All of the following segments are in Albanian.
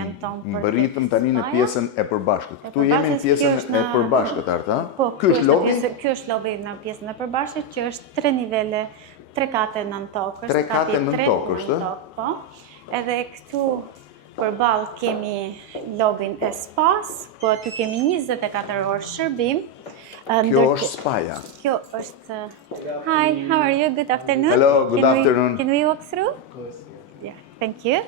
Mbërritëm tani në pjesën e përbashkët. Këtu jemi në pjesën e përbashkët, Arta? Po, ky është lobi? Ky është lobi në pjesën e përbashkët, që është 3 nivele, 3 kate nën tokë. 3 kate nën tokë është? Po. Edhe këtu përballë kemi lobin e spas, po aty kemi 24 orë shërbim. Kjo është spaja. Kjo është... Hi, how are you? Good afternoon. Hello, good afternoon. Can we walk through? Of course. Yeah, thank you.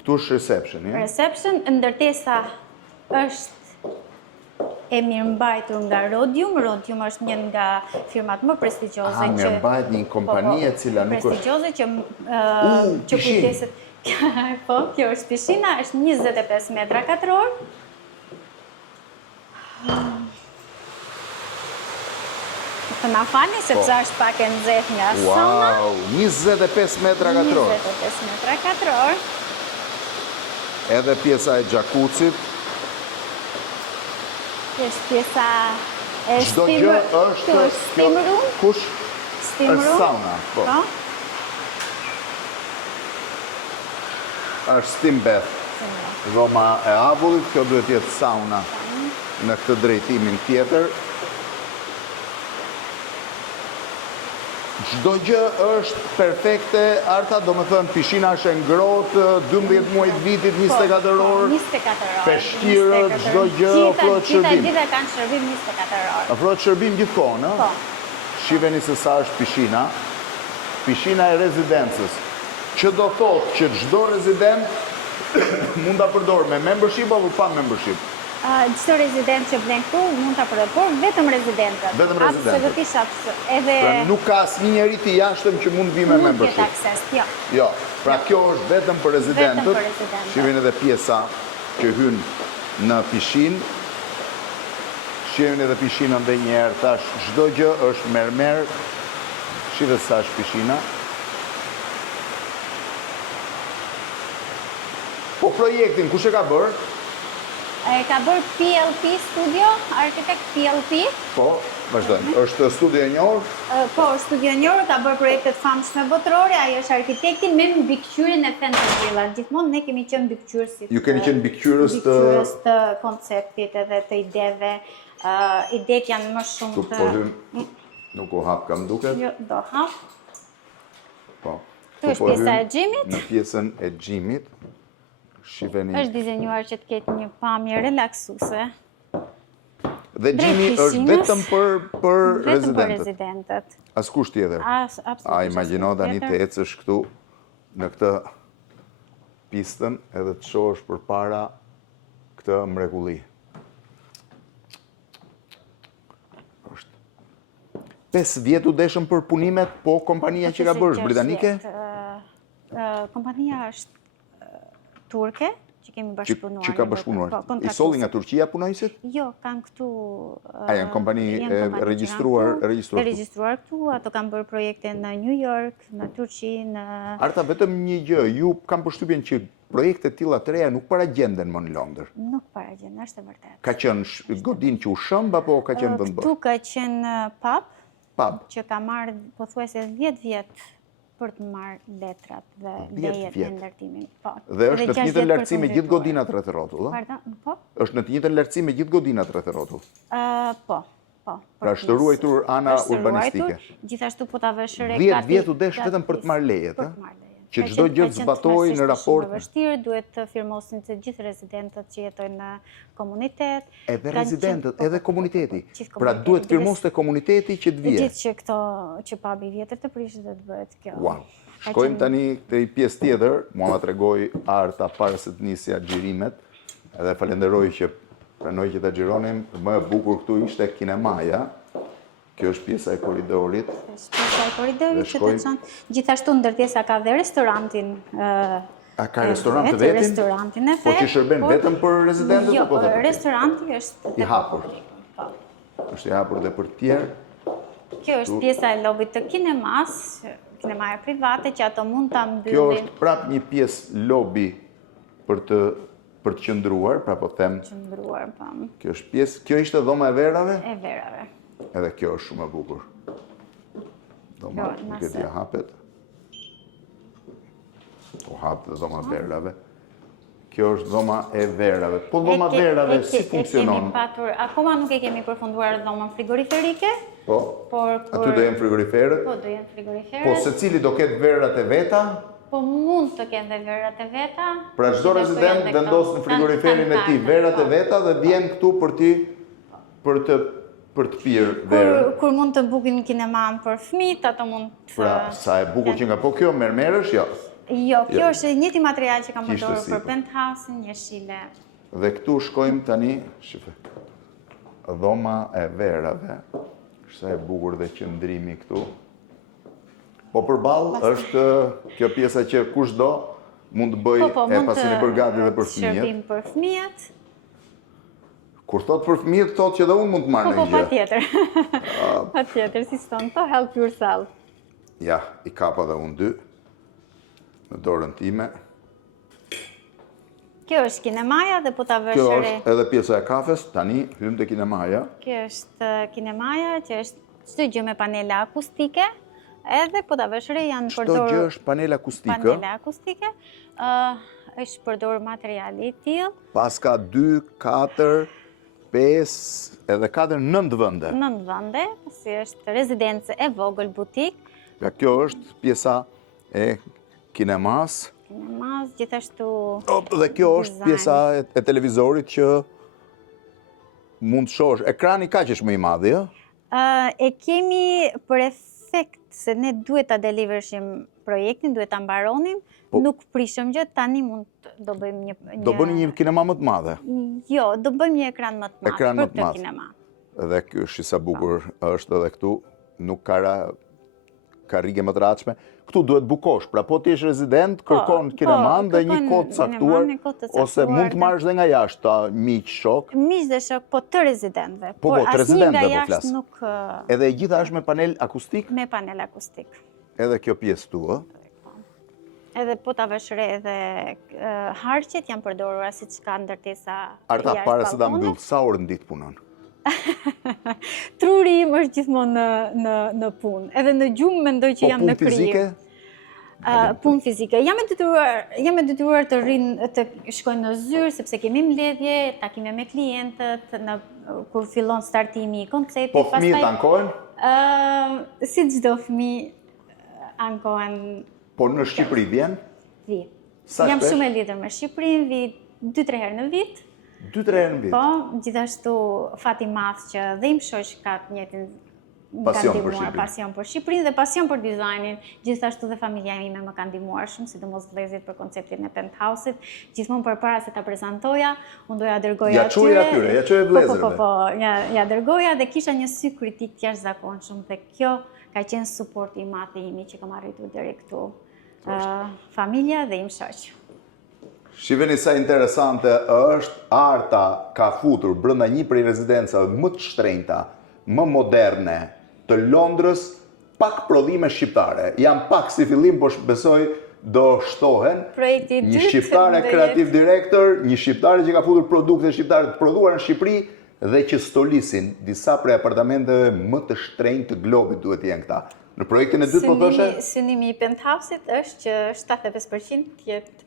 Këtu është reception, ja? Reception, ndërtesa është e mirëmbajtur nga Rhodium. Rhodium është një nga firmat më prestigjioze që... mirëmbajt një kompani e cila nuk është... Prestigjioze që kujdeset... Po, kjo është pishina, është 25 metra katror. Të na fani, sepse është pak e nxehtë nga sauna. Wow, 25 metra katror. 25 metra katror. Edhe pjesa e gjakucit. Kjo është pjesa e çdo gjë është... Kjo është steam room. Kush? Steam është room. sauna, po. Është steam bath. Dhoma e avullit, kjo duhet jetë sauna në këtë drejtimin tjetër. Çdo gjë është perfekte, Arta, do më thënë pishina është e ngrohtë, 12 muaj të vitit, 24 orë. 24 orë. Peshqirë, çdo gjë ofrohet shërbim. Gjitha kanë shërbim 24 orë. Ofrohet shërbim gjithkohën, ëh? Po. Shiheni se sa është pishina. Pishina e rezidencës. Që do thotë që çdo rezident mund ta përdorë me membership apo pa membership. Çdo rezident që blen këtu mund ta përdorë, vetëm rezidentët. Vetëm rezidentët. Absolutisht, edhe nuk ka asnjë njeri të jashtëm që mund vi me membership. Nuk ket akses, jo. Jo, pra kjo është vetëm për rezidentët. Shiheni edhe pjesa që hyn në pishinë. Shiheni edhe pishinën edhe një herë, tash çdo gjë është mermer. Shihni sa është pishina. Po projektin kush e ka bërë? E ka bërë PLP Studio, arkitekt PLP. Po, vazhdojmë. Është studio e njohur? Po, është studio e njohur, ka bërë projektet famshme botërore, ai është arkitekti me mbikëqyrjen e Fentonville. Gjithmonë ne kemi qenë mbikëqyrësit. Ju keni qenë mbikëqyrës të konceptit edhe të ideve. Idet janë më shumë të... Nuk u hap kam duket? Jo, do hap. Po. Këtu është pjesa e gjimit. Në pjesën e gjimit. Është dizenjuar që të ketë një pamje relaksuese. Dhe gjimi është vetëm për rezidentët. Askush tjetër. A imagjino tani të ecësh këtu në këtë pistën edhe të shohësh përpara këtë mrekulli. Është 5 vjet u deshëm për punimet, po kompania që ka bërë britanike? Kompania është turke, që kemi bashkëpunuar. Që ka bashkëpunuar. I solli nga Turqia punojësit? Jo, kanë këtu... A janë kompani regjistruar? Regjistruar këtu, ato kanë bërë projekte në New York, në Turqi, në... Arta, vetëm një gjë, ju kam përshtypjen që projekte tilla të reja nuk paragjenden më në Londër. Nuk paragjenden, është e vërtetë. Ka qenë godinë që u shëmb apo ka qenë vend bërë? Këtu ka qenë pub, që ka marrë pothuajse 10 vjet për të marrë letrat dhe lejet e ndërtimin. Dhe është në të njëjtën lartësi me gjithë godinat rreth rrotull, ëh? Po? Është në të njëjtën lartësi me gjithë godinat rreth rrotull. Po. Pra është të ruajtur ana urbanistike. Gjithashtu po ta vesh re 10 vjet u desh vetëm për të marrë lejet, ëh? Që çdo gjë të zbatojë në raport. Është vështirë, duhet të firmosin të gjithë rezidentët që jetojnë në komunitet. Edhe rezidentët, edhe komuniteti. Pra duhet firmos të komuniteti që të vijë. Gjithë që këto që pabi vjetër të prishin dhe të bëhet kjo. Wow. Shkojmë tani te pjesë tjetër, mua ma tregoi Arta para se të nisja xhirimet, edhe falenderoj që pranoi që ta xhironim. Më e bukur këtu ishte kinemaja. Kjo është pjesa e korridorit. Pjesa e korridorit që të çon. Gjithashtu ndërtesa ka dhe restorantin. A ka restorant të vetin? Restorantin e vet. Po që shërben vetëm për rezidentët apo Jo, restoranti është i hapur. Është i hapur dhe për të tjerë. Kjo është pjesa e lobit të kinemas, kinemaja private që ato mund ta mbyllin. Kjo është prap një pjesë lobi për të qëndruar, pra po them. Qëndruar, po. Kjo është pjesë, kjo ishte dhoma e verave? E verave. Edhe kjo është shumë e bukur. Dhoma, nuk e dia hapet. O hapë dhe dhoma verave. Kjo është dhoma e verave. Po dhoma verave si funksionon? Akoma nuk e kemi përfunduar dhomën frigoriferike. Po, aty do jenë frigoriferët? Po, do jenë frigoriferët. Po, se cili do ketë verat e veta? Po, mund të kenë dhe verat e veta. Pra çdo rezident vendos në frigoriferin e tij verat e veta dhe vjen këtu për të pirë verën. Kur mund të bukin kineman për fëmijët, ato mund të... Pra, sa e bukur që nga po kjo, mermeresh, jo. Jo, kjo është njëti material që kam përdorur për penthouse-in, një shile. Dhe këtu shkojmë tani, shife, dhoma e verave, sa e bukur dhe qëndrimi këtu. Po përballë është kjo pjesa që kushdo mund të bëj e pasin e përgati dhe për fëmijët. Shërbim për fëmijët. Kur thot për fëmijët, thot që dhe unë mund të marrë në një gjë. Po, patjetër. Patjetër, si ston to, help yourself. Ja, i kapa dhe unë dy. Në dorën time. Kjo është kinemaja dhe po ta vësh Kjo re. është edhe pjesa e kafes, tani hymë te kinemaja. Kjo është kinemaja që është çdo gjë me panele akustike, edhe po ta vësh re janë përdorur. Çdo gjë është panele akustike. Panele akustike. Është përdorur materiali i tillë. Pas ka 2, 4, 5, edhe 4, 9 vende. 9 vende, si është rezidencë e vogël butik. Ja, kjo është pjesa e kinemas. Kinemas, gjithashtu... Dhe kjo është pjesa e televizorit që mund të shohësh. Ekrani kaq është më i madh, jo? E kemi për efekt se ne duhet ta delivershim projektin, duhet ta mbaronim, nuk prishëm gjë, tani do bëjmë një... Do bëni një kinema më të madhe? Jo, do bëjmë një ekran më të madh për këtë kinema. Dhe kjo është sa bukur është edhe këtu, nuk ka rrige më të ratshme. Këtu duhet bukosh, pra po ti je rezident, kërkon kineman dhe një kohë të caktuar, ose mund të marrësh dhe nga jashtë, miq, shok. Miq dhe shok, po të rezidentëve. Po, të rezidentëve po flas. Nuk... Edhe e gjitha është me panel akustik? Me panel akustik. Edhe kjo pjesë tu, ë? Edhe po ta vesh re edhe harqet janë përdorura siç ka ndërtesa Arta, para se ta mbyll, sa orë në ditë punon? Truri im është gjithmonë në punë. Edhe në gjumë mendoj që jam në krijim. Po punë fizike? Punë fizike. Jam e detyruar të shkoj në zyrë, sepse kemi mbledhje, takime me klientët, kur fillon startimi i konceptit. Po fëmijët ankohen? Si çdo fëmijë ankohen. Po në Shqipëri vjen? Vi. Jam shumë e lidhur me Shqipërinë, vi 2-3 herë në vit. 2-3 herë në vit? Po, gjithashtu fati madh që dhe im shoq ka të njëjtin pasion për Shqipërinë dhe pasion për dizajnin. Gjithashtu dhe familja ime më ka ndihmuar shumë, sidomos vëllezërit për konceptin e penthouse-it. Gjithmonë përpara se ta prezantoja, unë doja dërgoja atyre. Ja çoj vëllezërve. Po, ja dërgoja dhe kisha një sy kritik të jashtëzakonshëm dhe kjo ka qenë suporti i madh i imi që kam arritur deri këtu. Familja dhe im shoq. Shiveni sa interesante është, Arta ka futur brenda një prej rezidencave më të shtrenjta, më moderne të Londrës, pak prodhime shqiptare. Janë pak si fillim, por besoj do shtohen. Një shqiptare kreativ director, një shqiptare që ka futur produkte shqiptare të prodhuara në Shqipëri dhe që stolisin disa prej apartamenteve më të shtrenjtë të globit duhet të jenë këta. Në projektin e dytë po thoshe? Synimi i penthouse-it është që 75% të jetë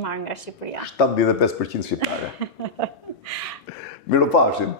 marrë nga Shqipëria. 75% shqiptare. Miropafshim.